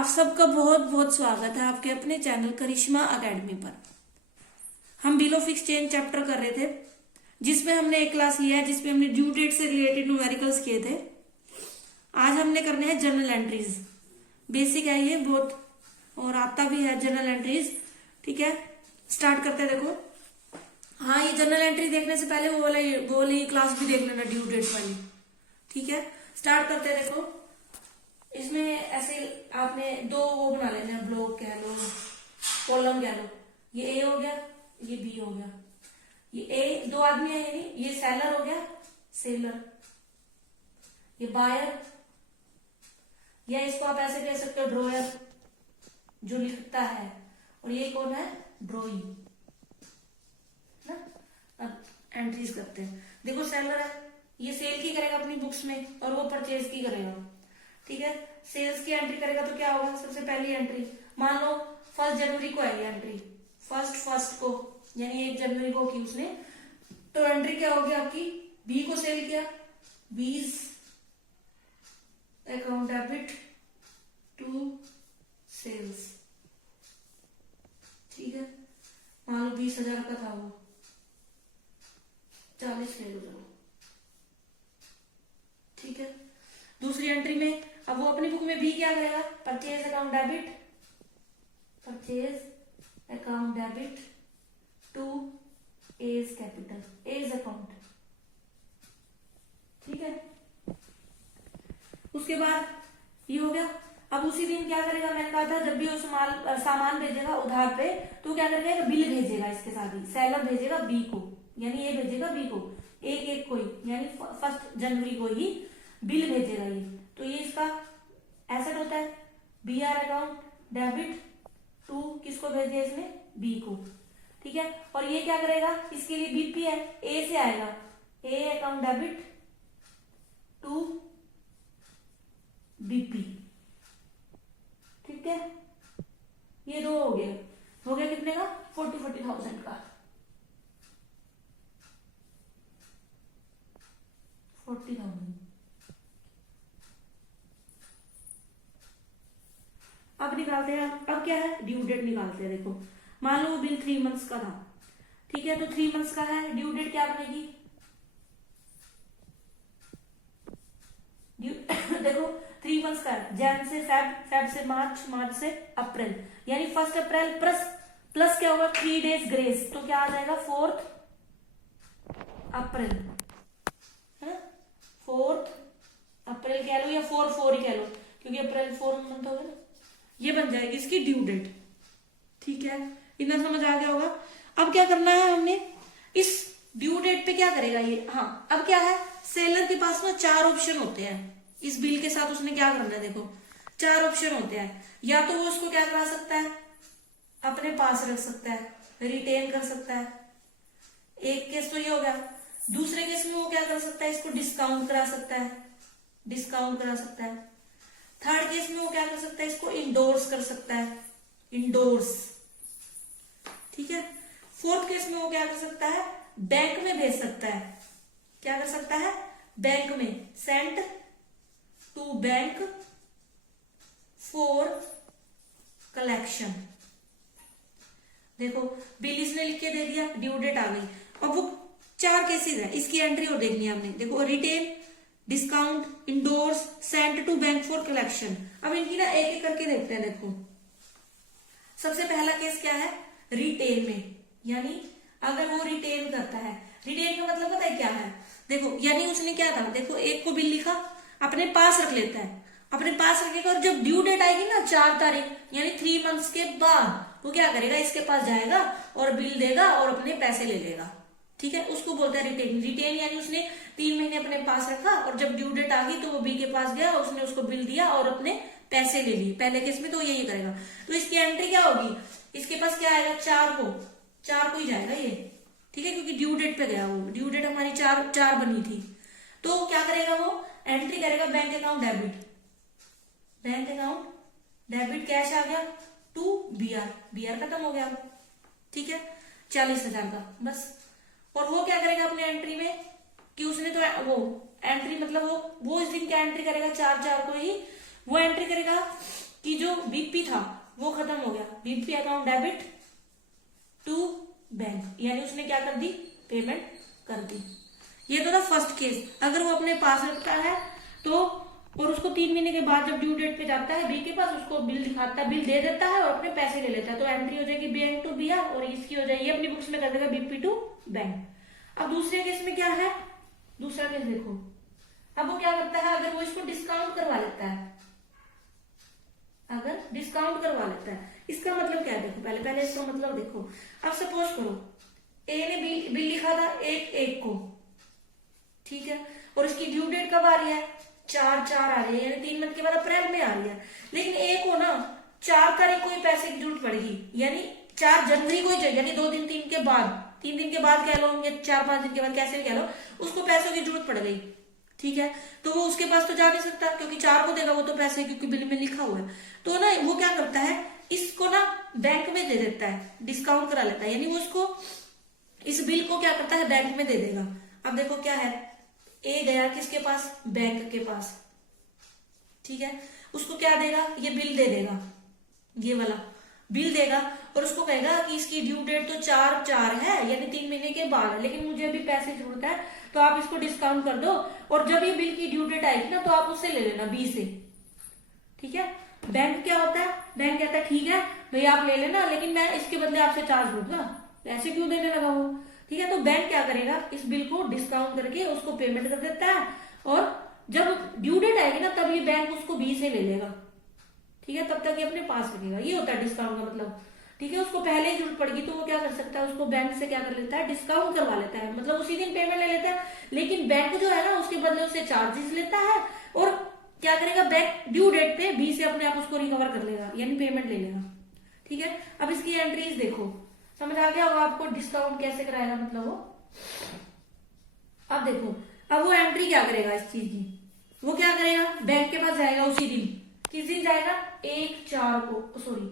आप सबका बहुत बहुत स्वागत है आपके अपने चैनल करिश्मा एकेडमी पर। हम बिल ऑफ एक्सचेंज चैप्टर कर रहे थे, जिसमें हमने एक क्लास लिया है जिसमें हमने ड्यू डेट से रिलेटेड न्यूमेरिकल्स किए थे। आज हमने करने हैं जर्नल एंट्रीज। बेसिक है ये बहुत, और आता भी है जर्नल एंट्रीज। ठीक है, स्टार्ट करते हैं। देखो, हाँ, ये जर्नल एंट्री देखने से पहले वो वाली क्लास भी देख लेना, ड्यू डेट वाली। ठीक है, स्टार्ट करते हैं। देखो, इसमें ऐसे आपने दो वो बना लेना है, ब्लॉक कह लो, कॉलम कह लो। ये ए हो गया, ये बी हो गया। ये ए दो आदमी है, यानी ये सेलर हो गया, सेलर, ये बायर, या इसको आप ऐसे कह सकते हो ड्रॉयर, जो लिखता है, और ये कौन है, ड्रॉइंग ना। अब एंट्रीज करते हैं। देखो, सेलर है, ये सेल की करेगा अपनी बुक्स में, और वो परचेज की करेगा। ठीक है, सेल्स की एंट्री करेगा तो क्या होगा, सबसे पहली एंट्री, मान लो 1 जनवरी को है ये एंट्री, फर्स्ट को, यानी 1 जनवरी को की उसने, तो एंट्री क्या होगी आपकी, बी को सेल किया, बीज अकाउंट डेबिट टू सेल्स। ठीक है, मान लो 20,000 का था वो, 40 ले लो। ठीक है, दूसरी एंट्री में अब वो अपनी बुक में भी क्या करेगा, purchase account debit to A's capital, A's account. ठीक है, उसके बाद ये हो गया। अब उसी दिन क्या करेगा, मैंने कहा था जब भी वो सामान भेजेगा उधार पे, तो क्या करेगा, बिल भेजेगा इसके साथ ही। सेलर भेजेगा बी को, यानी ये भेजेगा बी को, एक को ही, यानी 1 जनवरी को ही बिल भेजेगा ये। तो ये इसका एसेट होता है, B R account debit to, किसको भेज दिया इसने, बी को। ठीक है, और ये क्या करेगा, इसके लिए बीपी है, ए से आएगा, A account debit to BP. ठीक है, ये दो हो गया कितने का, 40,000 का, 40,000। अब निकालते हैं, अब क्या है, ड्यू डेट निकालते हैं। देखो, मान लो वो बिल 3 मंथ्स का था। ठीक है, तो 3 मंथ्स का है, ड्यू डेट क्या बनेगी, देखो 3 मंथ्स का है, जैन से फेब से मार्च, मार्च से अप्रैल, यानी 1 अप्रैल प्लस क्या होगा, 3 डेज ग्रेस, तो क्या आ जाएगा, 4 अप्रैल है, 4 अप्रैल कह लो, या 4 ही कह लो, क्योंकि अप्रैल 4 मंथ हो गया ना। ये बन जाएगी इसकी ड्यू डेट। ठीक है, इतना समझ आ गया होगा। अब क्या करना है हमने, इस ड्यू डेट पे क्या करेगा ये, हाँ, अब क्या है, सेलर के पास ना 4 ऑप्शन होते हैं। इस बिल के साथ उसने क्या करना है, देखो 4 ऑप्शन होते हैं। या तो वो उसको क्या करा सकता है, अपने पास रख सकता है, रिटेन कर सकता है, एक केस तो ये हो गया। दूसरे केस में वो क्या कर सकता है, इसको डिस्काउंट करा सकता है। थर्ड केस में वो क्या कर सकता है, इसको इंडोर्स कर सकता है, इंडोर्स। ठीक है, फोर्थ केस में वो क्या कर सकता है, बैंक में भेज सकता है। क्या कर सकता है, बैंक में, send to bank for collection. देखो, बिल इसने लिख के दे दिया, ड्यू डेट आ गई। अब वो 4 केसेस है, इसकी एंट्री और देखनी है हमने। देखो, retain, discount, endorse, send to bank for collection. अब इनकी ना एक एक करके देखते हैं। देखो, सबसे पहला केस क्या है, रिटेन में, यानी अगर वो रिटेन करता है, रिटेन का मतलब पता है क्या है, देखो, यानी उसने क्या था, देखो, एक को बिल लिखा, अपने पास रख लेता है, अपने पास रखेगा, और जब ड्यू डेट आएगी ना 4 तारीख, यानी 3 मंथ्स के बाद, वो क्या करेगा, इसके पास जाएगा और बिल देगा और अपने पैसे ले लेगा। ठीक है, उसको बोलते हैं रिटेन यानी उसने 3 महीने अपने पास रखा, और जब ड्यू डेट आ गई तो वो बी के पास गया, उसने उसको बिल दिया और अपने पैसे ले लिए। पहले केस में तो यही करेगा। तो इसकी एंट्री क्या होगी, इसके पास क्या आएगा, 4 को ही जाएगा ये। ठीक है, क्योंकि ड्यू डेट पे गया, वो ड्यू डेट हमारी 4 बनी थी। तो क्या करेगा, वो एंट्री करेगा, बैंक अकाउंट डेबिट, कैश आ गया टू बीआर खत्म हो गया। ठीक है, 40,000 का बस। और वो क्या करेगा अपने एंट्री में, कि उसने तो वो एंट्री मतलब वो इस दिन क्या एंट्री करेगा, 4 को ही वो एंट्री करेगा कि जो बीपी था वो खत्म हो गया, BP account debit to bank, यानी उसने क्या कर दी, पेमेंट कर दी। ये तो था फर्स्ट केस। अगर वो अपने पास रखता है तो, और उसको 3 महीने के बाद जब ड्यू डेट पे जाता है बी के पास, उसको बिल दिखाता है, बिल दे देता है और अपने पैसे ले लेता है, तो एंट्री हो जाएगी बैंक टू बी आर और इसकी हो जाएगी, अपनी बुक्स में कर देगा बीपी टू बैंक। अब दूसरे केस में क्या है, दूसरा केस देखो, अब वो क्या करता है, अगर वो इसको डिस्काउंट करवा लेता है, अगर डिस्काउंट करवा लेता है, इसका मतलब क्या है, देखो पहले पहले इसका मतलब देखो। अब सपोज करो ए ने बिल लिखा था 1/1 को, ठीक है, और इसकी ड्यू डेट कब आ रही है, 4/4 आ रही है, यानी 3 मंथ के बाद अप्रैल में आ रही है। लेकिन ए को ना 4 तारीख को ही पैसे की जरूरत पड़ेगी, यानी 4 जनवरी को ही चाहिए, यानी 2 दिन 3 के बाद, 3 दिन के बाद कह लो या 4-5 दिन के बाद, कैसे भी कह लो, उसको पैसों की जरूरत पड़ गई, ठीक है, तो वो उसके पास तो जा नहीं सकता क्योंकि 4 को देगा वो तो पैसे, क्योंकि बिल में लिखा हुआ है। तो ना वो क्या करता है, इसको ना बैंक में दे देता है, डिस्काउंट करा लेता है, यानी वो उसको इस बिल को क्या करता है, बैंक में दे देगा। अब देखो क्या है, ए गया किसके पास, बैंक के पास, ठीक है, उसको क्या देगा, ये बिल दे देगा, ये वाला बिल देगा और उसको कहेगा कि इसकी ड्यू डेट तो 4/4 है, यानी 3 महीने के बाद है, लेकिन मुझे अभी पैसे की जरूरत है तो आप इसको डिस्काउंट कर दो, और जब ये बिल की ड्यू डेट आएगी ना तो आप उससे ले लेना, बी से, ठीक है। बैंक क्या होता है, बैंक कहता है ठीक है भैया आप ले लेना, लेकिन मैं इसके बदले आपसे चार्ज लूंगा, ऐसे क्यों देने लगा वो, ठीक है। तो बैंक क्या करेगा, इस बिल को डिस्काउंट करके उसको पेमेंट कर देता है, और जब ड्यू डेट आएगी ना तब ये बैंक उसको बी से ले लेगा, ठीक है, तब तक ये अपने पास रखेगा। ये होता है डिस्काउंट का मतलब, ठीक है। उसको पहले ही जरूरत पड़ेगी तो वो क्या कर सकता है, उसको बैंक से क्या कर लेता है, डिस्काउंट करवा लेता है, मतलब उसी दिन पेमेंट ले लेता है, लेकिन बैंक जो है ना उसके बदले उससे चार्जेस लेता है, और क्या करेगा, बैंक ड्यू डेट पे बी से अपने आप उसको रिकवर कर लेगा, यानी पेमेंट ले लेगा, ठीक है। अब इसकी एंट्रीज देखो, समझ आ गया होगा आपको डिस्काउंट कैसे कराएगा, मतलब वो, अब देखो, अब वो एंट्री क्या करेगा इस चीज की, वो क्या करेगा, बैंक के पास जाएगा उसी दिन, किस दिन जाएगा, 1/4 को, सॉरी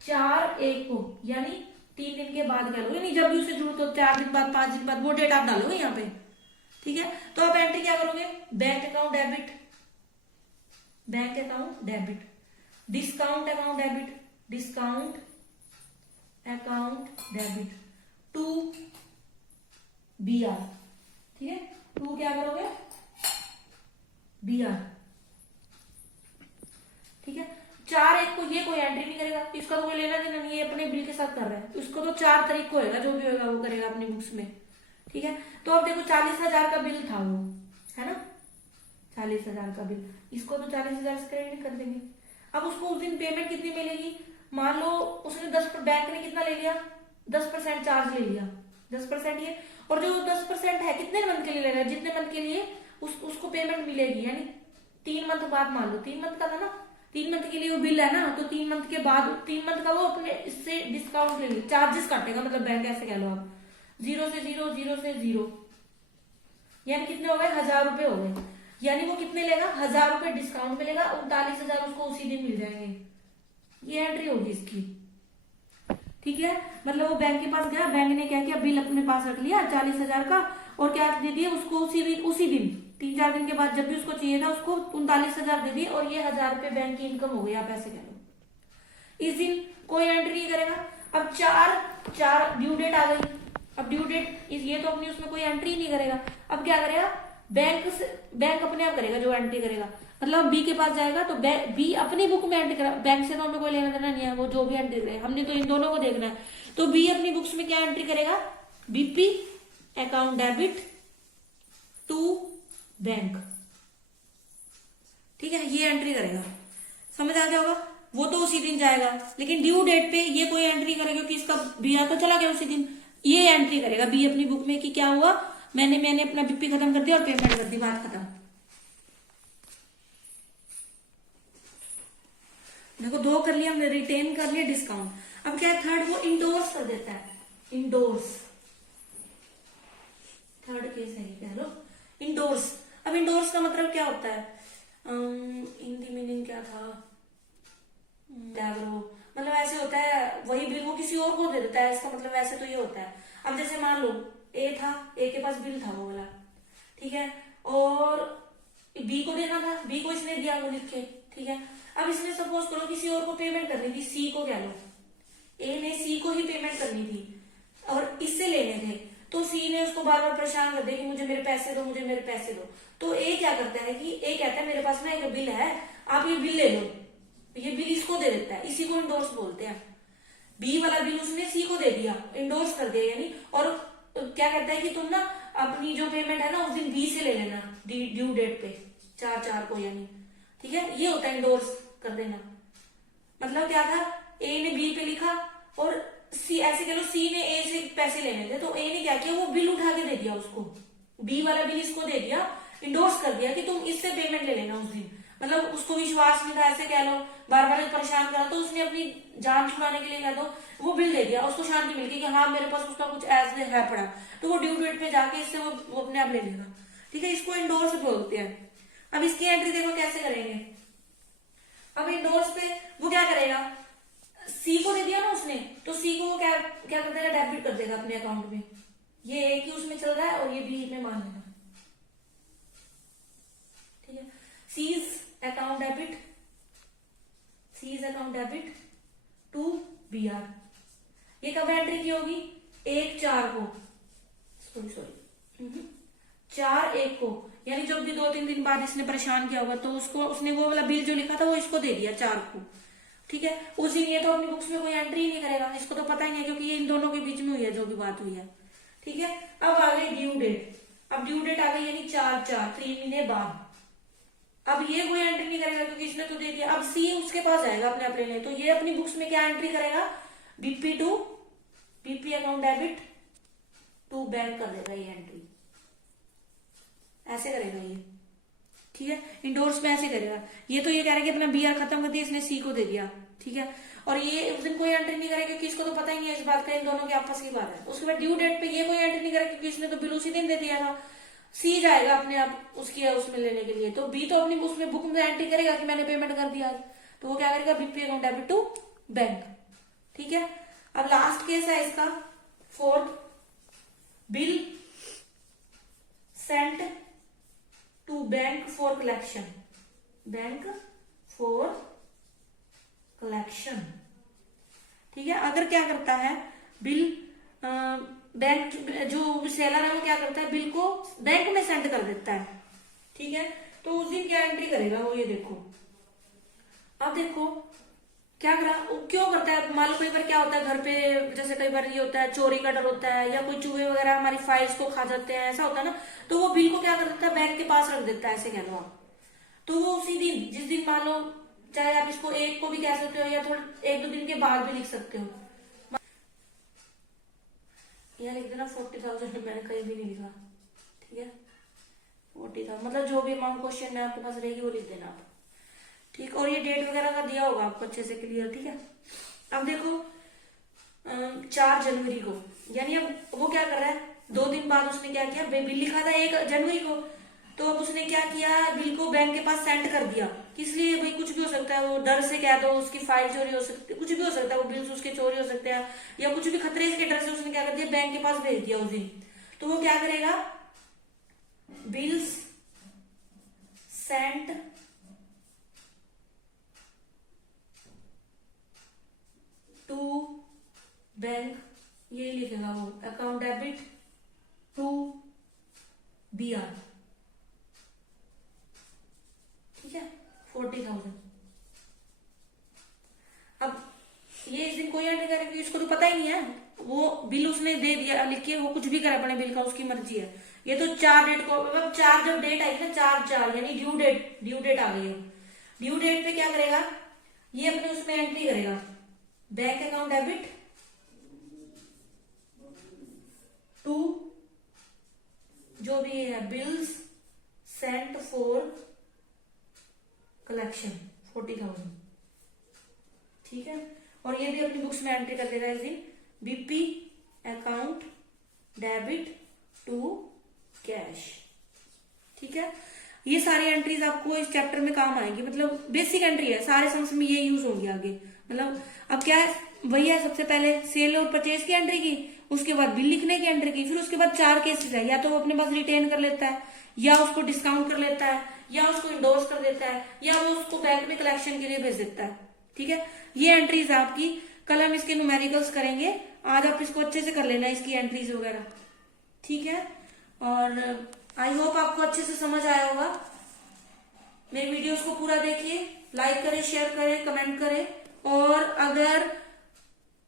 4/1 को, यानी 3 दिन के बाद कह लो, यानी जब भी उसे जरूरत हो, 4 दिन बाद, 5 दिन बाद, वो डेट आप डालोगे यहाँ पे, ठीक है। तो आप एंट्री क्या करोगे, bank account debit, bank account debit, discount account debit, discount account debit to B R, ठीक है, टू क्या करोगे, बी आर, ठीक है। 4/1 को ये कोई एंट्री नहीं करेगा, इसका तो कोई लेना देना नहीं है, अपने बिल के साथ कर रहा है, तो इसको तो 4 तारीख को होगा, जो भी होगा वो करेगा अपनी बुक्स में, ठीक है। तो अब देखो 40,000 का बिल था वो, है ना, 40,000 का बिल, इसको तो 40,000 से क्रेडिट कर देंगे। अब उसको उस दिन पेमेंट कितनी मिलेगी, मान लो उसने 10, बैंक ने कितना ले लिया, 10% चार्ज ले लिया, 10% ये, और जो 10% है कितने मंथ के लिए ले रहा है, जितने मंथ के लिए उसको पेमेंट मिलेगी, यानी 3 मंथ बाद, मान लो 3 मंथ का था ना, 3 मंथ के लिए वो बिल है ना, तो 3 मंथ के बाद 3 मंथ का वो अपने इससे डिस्काउंट ले लिया, चार्जेस काटेगा, मतलब बैंक ऐसे कह लो आप, 0 से 0, 0 से 0, यानी कितने हो गए, 1,000 रुपए हो गए, यानी वो कितने लेगा, 1,000 रुपए डिस्काउंट मिलेगा, 39,000 उसको उसी दिन मिल जाएंगे, ये एंट्री होगी इसकी, ठीक है। मतलब वो बैंक के पास गया, बैंक ने क्या किया, बिल अपने पास रख लिया 40,000 का, और क्या दे दिया उसको, उसी दिन 3-4 दिन के बाद जब भी उसको चाहिए था उसको 39,000 दे दिए, और ये 1,000 रुपए बैंक की इनकम हो गई, आप ऐसे कह लो। इस दिन कोई एंट्री नहीं करेगा। अब 4/4 ड्यू डेट आ गई, अब ड्यू डेट ये तो अपनी उसमें कोई एंट्री नहीं करेगा, अब क्या करेगा, बैंक अपने आप करेगा जो एंट्री करेगा, मतलब बी के पास जाएगा तो बी अपनी बुक में एंट्री करा, बैंक से तो हमें कोई लेना देना नहीं है, वो जो भी एंट्री करे, हमने तो इन दोनों को देखना है, तो बी अपनी बुक्स में क्या एंट्री करेगा, BP account debit to bank, ठीक है, ये एंट्री करेगा, समझ आ गया होगा। वो तो उसी दिन जाएगा, लेकिन ड्यू डेट पे ये कोई एंट्री करेगा क्योंकि इसका बी तो चला गया उसी दिन, ये एंट्री करेगा बी अपनी बुक में कि क्या हुआ, मैंने अपना बीपी खत्म कर दिया और पेमेंट कर दी, बात खत्म। देखो 2 कर लिया हमने, रिटेन कर लिया, डिस्काउंट। अब क्या है, थर्ड वो इंडोर्स कर देता है, इंडोर्स, थर्ड केस है कह लो, इंडोर्स। अब इंडोर्स का मतलब क्या होता है, हिंदी मीनिंग क्या था, मतलब ऐसे होता है, वही बिल वो किसी और को दे देता है, इसका मतलब वैसे तो ये होता है। अब जैसे मान लो ए था, ए के पास बिल था वो वाला, ठीक है, और बी को देना था, बी को इसने दिया वो लिख के, ठीक है। अब इसमें सपोज करो किसी और को पेमेंट करनी थी, सी को कह लो, ए ने सी को ही पेमेंट करनी थी और इससे लेने थे, तो सी ने उसको बार बार परेशान कर दिया कि मुझे मेरे पैसे दो, मुझे मेरे पैसे दो। तो ए क्या करता है कि ए कहता है मेरे पास ना एक बिल है, आप ये बिल ले लो, ये बिल इसको दे देता है, इसी को इंडोर्स बोलते हैं। बी वाला बिल उसने सी को दे दिया, इंडोर्स कर दिया यानी, और क्या कहता है कि तुम ना अपनी जो पेमेंट है ना उस दिन बी से ले लेना ड्यू डेट पे 4/4 को यानी, ठीक है। ये होता है इंडोर्स कर देना। मतलब क्या था, ए ने बी पे लिखा और सी, ऐसे कह लो सी ने ए से पैसे लेने थे, तो ए ने क्या किया, वो बिल उठा के दे दिया उसको, बी वाला बिल इसको दे दिया, इंडोर्स कर दिया कि तुम इससे पेमेंट ले लेना उस दिन। मतलब उसको विश्वास नहीं था, ऐसे कह लो, बार बार परेशान करा, तो उसने अपनी जान छुड़ाने के लिए कह दो वो बिल दे दिया, उसको शांति मिल गई कि हाँ मेरे पास उसका कुछ एज है पड़ा, तो वो ड्यू डेट पे जाके इससे वो अपने आप ले लेगा, ठीक है। इसको इंडोर्स बोलते हैं। अब इसकी एंट्री देखो कैसे करेंगे। अब इंडोर्स पे वो क्या करेगा, सी को दे दिया ना उसने, तो सी को वो क्या कर देगा, डेबिट कर देगा अपने अकाउंट में। ये एक ही उसमें चल रहा है और ये बी में मान लेना, ठीक है। C's account debit, C's account debit to B R. ये कब एंट्री की होगी, 1/4 को, सॉरी 4/1 को, यानी जब भी 2-3 दिन बाद इसने परेशान किया होगा तो उसको उसने वो वाला बिल जो लिखा था वो इसको दे दिया 4 को, ठीक है। उस दिन ये तो अपनी बुक्स में कोई एंट्री नहीं करेगा, इसको तो पता ही नहीं है क्योंकि ये इन दोनों के बीच में हुई है जो भी बात हुई है, ठीक है। अब आ गई ड्यू डेट, अब ड्यू डेट आ गई यानी 4/4 3 महीने बाद। अब ये कोई एंट्री नहीं करेगा क्योंकि इसने तो दे दिया। अब सी उसके पास जाएगा अपने आप लेने, तो ये अपनी बुक्स में क्या एंट्री करेगा, BP to BP account debit to bank कर देगा, ये एंट्री ऐसे करेगा ये, ठीक है। इंडोर्स में ऐसे करेगा। ये तो ये कह रहा है कि अपना बीआर खत्म कर दिया, इसने सी को दे दिया, ठीक है। और ये उस दिन कोई एंट्री नहीं करेगा क्योंकि इसको तो पता ही नहीं है इस बात का, इन दोनों की आपस की बात है। उसके बाद ड्यू डेट पे ये कोई एंट्री नहीं करेगा क्योंकि इसने तो बिल उसी दिन दे दिया था। सी जाएगा अपने आप उसकी उसमें लेने के लिए, तो बी तो अपनी उसमें बुक में एंट्री करेगा कि मैंने पेमेंट कर दिया, तो वो क्या करेगा, BP account debit to bank, ठीक है। अब लास्ट केस है इसका 4th, bill sent to bank for collection, bank for collection, ठीक है। अगर क्या करता है, बिल बैंक जो सेलर है वो क्या करता है, बिल को बैंक में सेंड कर देता है, ठीक है। तो उस दिन क्या एंट्री करेगा वो, ये देखो। अब देखो क्या करा, क्यों करता है, मान लो कई बार क्या होता है घर पे, जैसे कई बार ये होता है चोरी का डर होता है या कोई चूहे वगैरह हमारी फाइल्स को खा जाते हैं, ऐसा होता है ना, तो वो बिल को क्या कर देता है, बैंक के पास रख देता है, ऐसे कह लो आप। तो वो उसी दिन, जिस दिन मान लो, चाहे आप इसको एक को भी कह सकते हो या थोड़ा 1-2 दिन के बाद भी लिख सकते हो, यार लिख देना 40,000, मैंने कहीं भी नहीं लिखा, ठीक है। 40,000 मतलब जो भी अमाउंट क्वेश्चन में आपके पास रहेगी वो लिख देना आप, ठीक। और ये डेट वगैरह का दिया होगा आपको अच्छे से क्लियर, ठीक है। अब देखो 4 जनवरी को, यानी अब वो क्या कर रहा है, 2 दिन बाद उसने क्या किया, बिल लिखा था 1 जनवरी को, तो अब उसने क्या किया, बिल को बैंक के पास सेंड कर दिया। किस लिए भाई, कुछ भी हो सकता है, वो डर से कह दो उसकी फाइल चोरी हो सकती है, कुछ भी हो सकता है, वो बिल्स उसके चोरी हो सकते हैं या कुछ भी खतरे के डर से उसने क्या कर दिया, बैंक के पास भेज दिया उस दिन। तो वो क्या करेगा, बिल्स सेंट टू बैंक, ये लिखेगा वो, अकाउंट डेबिट टू बीआर, ठीक है, 40,000। अब ये इस दिन कोई एंट्री करेगा क्योंकि इसको तो पता ही नहीं है, वो बिल उसने दे दिया लिख के, वो कुछ भी करे अपने बिल का, उसकी मर्जी है। ये तो 4 डेट को, मतलब 4 जब डेट आई ना, 4/4 यानी ड्यू डेट आ गई है। ड्यू डेट पे क्या करेगा, ये अपने उसमें एंट्री करेगा, बैंक अकाउंट डेबिट टू जो भी है बिल्स सेंट फॉर कलेक्शन 40,000, ठीक है। और ये भी अपनी बुक्स में एंट्री कर देगा इस दिन, BP account debit to cash, ठीक है। ये सारी एंट्रीज आपको इस चैप्टर में काम आएंगी, मतलब बेसिक एंट्री है, सारे सम्स में ये यूज होंगी आगे। मतलब अब क्या है, वही है, सबसे पहले सेल और परचेज की एंट्री की, उसके बाद बिल लिखने की एंट्री की, फिर उसके बाद 4 केसेस है, या तो वो अपने पास रिटेन कर लेता है, या उसको डिस्काउंट कर लेता है, या उसको इंडोर्स कर देता है, या वो उसको बैंक में कलेक्शन के लिए भेज देता है। ठीक है, ये एंट्रीज आपकी। कल हम इसके न्यूमेरिकल्स करेंगे, आज आप इसको अच्छे से कर लेना इसकी एंट्रीज वगैरह। ठीक है, और आई होप आपको अच्छे से समझ आया होगा। मेरी वीडियोस को पूरा देखिए, लाइक करें, शेयर करें, कमेंट करें, और अगर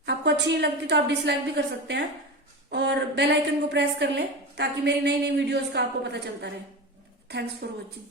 आपको अच्छी नहीं लगती तो आप डिसलाइक भी कर सकते हैं, और बेल आइकन को प्रेस कर लें ताकि मेरी नई नई वीडियोस का आपको पता चलता रहे। Thanks for watching.